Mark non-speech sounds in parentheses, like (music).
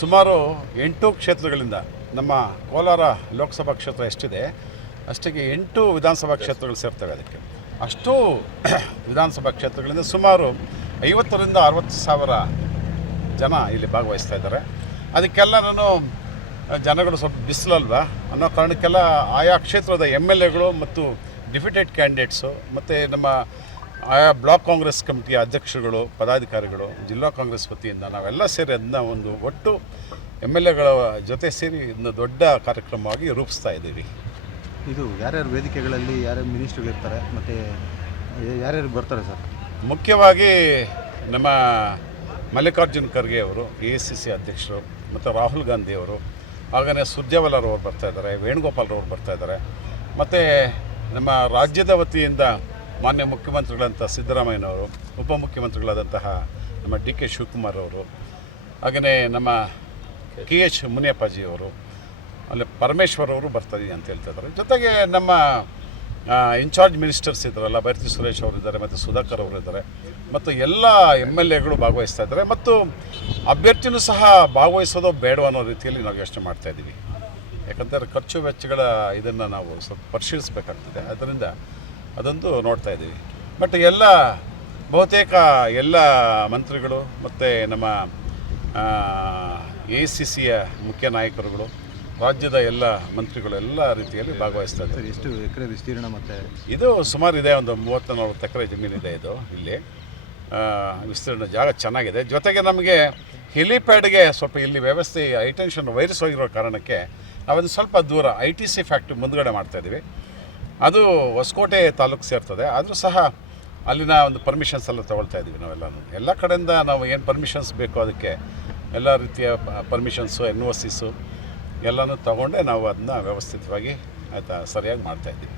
ಸುಮಾರು ಎಂಟು ಕ್ಷೇತ್ರಗಳಿಂದ ನಮ್ಮ ಕೋಲಾರ ಲೋಕಸಭಾ ಕ್ಷೇತ್ರ ಎಷ್ಟಿದೆ, ಅಷ್ಟಿಗೆ ಎಂಟು ವಿಧಾನಸಭಾ ಕ್ಷೇತ್ರಗಳು ಸೇರ್ತವೆ ಅದಕ್ಕೆ. ಅಷ್ಟು (clears throat) ವಿಧಾನಸಭಾ ಕ್ಷೇತ್ರಗಳಿಂದ ಸುಮಾರು ಐವತ್ತರಿಂದ ಅರವತ್ತು ಸಾವಿರ ಜನ ಇಲ್ಲಿ ಭಾಗವಹಿಸ್ತಾ ಇದ್ದಾರೆ. ಅದಕ್ಕೆಲ್ಲ ನಾನು ಜನಗಳು ಸ್ವಲ್ಪ ಬಿಸಿಲಲ್ವಾ? ಅನ್ನೋ ಕಾರಣಕ್ಕೆಲ್ಲ ಆಯಾ ಕ್ಷೇತ್ರದ ಎಂ ಎಲ್ ಎಗಳು ಮತ್ತು ಡಿಫಿಟೆಡ್ ಕ್ಯಾಂಡಿಡೇಟ್ಸು, ಮತ್ತು ನಮ್ಮ ಆಯಾ ಬ್ಲಾಕ್ ಕಾಂಗ್ರೆಸ್ ಕಮಿಟಿಯ ಅಧ್ಯಕ್ಷರುಗಳು ಪದಾಧಿಕಾರಿಗಳು ಜಿಲ್ಲಾ ಕಾಂಗ್ರೆಸ್ ವತಿಯಿಂದ ನಾವೆಲ್ಲ ಸೇರಿ ಅದನ್ನ ಒಂದು ಒಟ್ಟು ಎಂ ಎಲ್ ಎಗಳ ಜೊತೆ ಸೇರಿ ಇದನ್ನ ದೊಡ್ಡ ಕಾರ್ಯಕ್ರಮವಾಗಿ ರೂಪಿಸ್ತಾ ಇದ್ದೀವಿ. ಇದು ಯಾರ್ಯಾರು ವೇದಿಕೆಗಳಲ್ಲಿ ಯಾರ್ಯಾರು ಮಿನಿಸ್ಟ್ರುಗಳಿರ್ತಾರೆ ಮತ್ತು ಯಾರ್ಯಾರು ಬರ್ತಾರೆ ಸರ್? ಮುಖ್ಯವಾಗಿ ನಮ್ಮ ಮಲ್ಲಿಕಾರ್ಜುನ್ ಖರ್ಗೆ ಅವರು ಎ ಸಿ ಸಿ ಅಧ್ಯಕ್ಷರು ಮತ್ತು ರಾಹುಲ್ ಗಾಂಧಿ ಅವರು ಹಾಗೆಯೇ ಸುರ್ಜೇವಾಲರವರು ಬರ್ತಾ ಇದ್ದಾರೆ ವೇಣುಗೋಪಾಲ್ರವರು ಬರ್ತಾ ಇದ್ದಾರೆ ಮತ್ತು ನಮ್ಮ ರಾಜ್ಯದ ವತಿಯಿಂದ ಮಾನ್ಯ ಮುಖ್ಯಮಂತ್ರಿಗಳಂಥ ಸಿದ್ದರಾಮಯ್ಯನವರು, ಉಪಮುಖ್ಯಮಂತ್ರಿಗಳಾದಂತಹ ನಮ್ಮ ಡಿ ಕೆ ಶಿವಕುಮಾರ್ ಅವರು ಹಾಗೆಯೇ ನಮ್ಮ ಕೆ ಎಚ್ ಮುನಿಯಪ್ಪಾಜಿಯವರು, ಅಲ್ಲಿ ಪರಮೇಶ್ವರ್ ಅವರು ಬರ್ತಾರೆ ಅಂತ ಹೇಳ್ತಾ ಇದ್ದಾರೆ. ಜೊತೆಗೆ ನಮ್ಮ ಇನ್ಚಾರ್ಜ್ ಮಿನಿಸ್ಟರ್ಸ್ ಇದ್ದಾರಲ್ಲ, ಭೈರತಿ ಸುರೇಶ್ ಅವರು ಇದ್ದಾರೆ, ಮತ್ತು ಸುಧಾಕರ್ ಅವರು ಇದ್ದಾರೆ, ಮತ್ತು ಎಲ್ಲ ಎಂ ಎಲ್ ಎಗಳು ಭಾಗವಹಿಸ್ತಾ ಇದ್ದಾರೆ, ಮತ್ತು ಅಭ್ಯರ್ಥಿನೂ ಸಹ ಭಾಗವಹಿಸೋದು ಬೇಡವ ಅನ್ನೋ ರೀತಿಯಲ್ಲಿ ನಾವು ಯೋಚನೆ ಮಾಡ್ತಾಯಿದ್ದೀವಿ ಯಾಕಂದರೆ ಖರ್ಚು ವೆಚ್ಚಗಳ ಇದನ್ನು ನಾವು ಸ್ವಲ್ಪ ಪರಿಶೀಲಿಸಬೇಕಾಗ್ತದೆ. ಅದರಿಂದ ಅದೊಂದು ನೋಡ್ತಾ ಇದ್ದೀವಿ. ಬಟ್ ಎಲ್ಲ ಬಹುತೇಕ ಎಲ್ಲ ಮಂತ್ರಿಗಳು ಮತ್ತು ನಮ್ಮ ಎ ಸಿ ಸಿಯ ಮುಖ್ಯ ನಾಯಕರುಗಳು ರಾಜ್ಯದ ಎಲ್ಲ ಮಂತ್ರಿಗಳು ಎಲ್ಲ ರೀತಿಯಲ್ಲಿ ಭಾಗವಹಿಸ್ತಾ ಇದ್ದಾರೆ. ಎಷ್ಟು ಎಕರೆ ವಿಸ್ತೀರ್ಣ ಮತ್ತು? ಇದು ಸುಮಾರು ಇದೆ ಒಂದು ಮೂವತ್ತು ನಲ್ವತ್ತು ಎಕರೆ ಜಮೀನಿದೆ ಇದು ಇಲ್ಲಿ. ವಿಸ್ತೀರ್ಣ ಜಾಗ ಚೆನ್ನಾಗಿದೆ. ಜೊತೆಗೆ ನಮಗೆ ಹೆಲಿಪ್ಯಾಡ್ಗೆ ಸ್ವಲ್ಪ ಇಲ್ಲಿ ವ್ಯವಸ್ಥೆ ಐಟೆನ್ಷನ್ ವೈರಸ್ ಹೋಗಿರೋ ಕಾರಣಕ್ಕೆ ನಾವೊಂದು ಸ್ವಲ್ಪ ದೂರ ಐ ಟಿ ಸಿ ಫ್ಯಾಕ್ಟ್ರಿ ಮುಂದುಗಡೆ ಮಾಡ್ತಾಯಿದ್ದೀವಿ ಅದು ಹೊಸಕೋಟೆ ತಾಲೂಕು ಸೇರ್ತದೆ. ಆದರೂ ಸಹ ಅಲ್ಲಿನ ಒಂದು ಪರ್ಮಿಷನ್ಸ್ ಎಲ್ಲ ತೊಗೊಳ್ತಾ ಇದ್ದೀವಿ ನಾವೆಲ್ಲನೂ. ಎಲ್ಲ ಕಡೆಯಿಂದ ನಾವು ಏನು ಪರ್ಮಿಷನ್ಸ್ ಬೇಕೋ ಅದಕ್ಕೆ ಎಲ್ಲ ರೀತಿಯ ಪರ್ಮಿಷನ್ಸು ಎನ್ ಒ ಸಿಸು ಎಲ್ಲನೂ ತಗೊಂಡೇ ನಾವು ಅದನ್ನ ವ್ಯವಸ್ಥಿತವಾಗಿ ಆಯಿತಾ ಸರಿಯಾಗಿ ಮಾಡ್ತಾಯಿದ್ದೀವಿ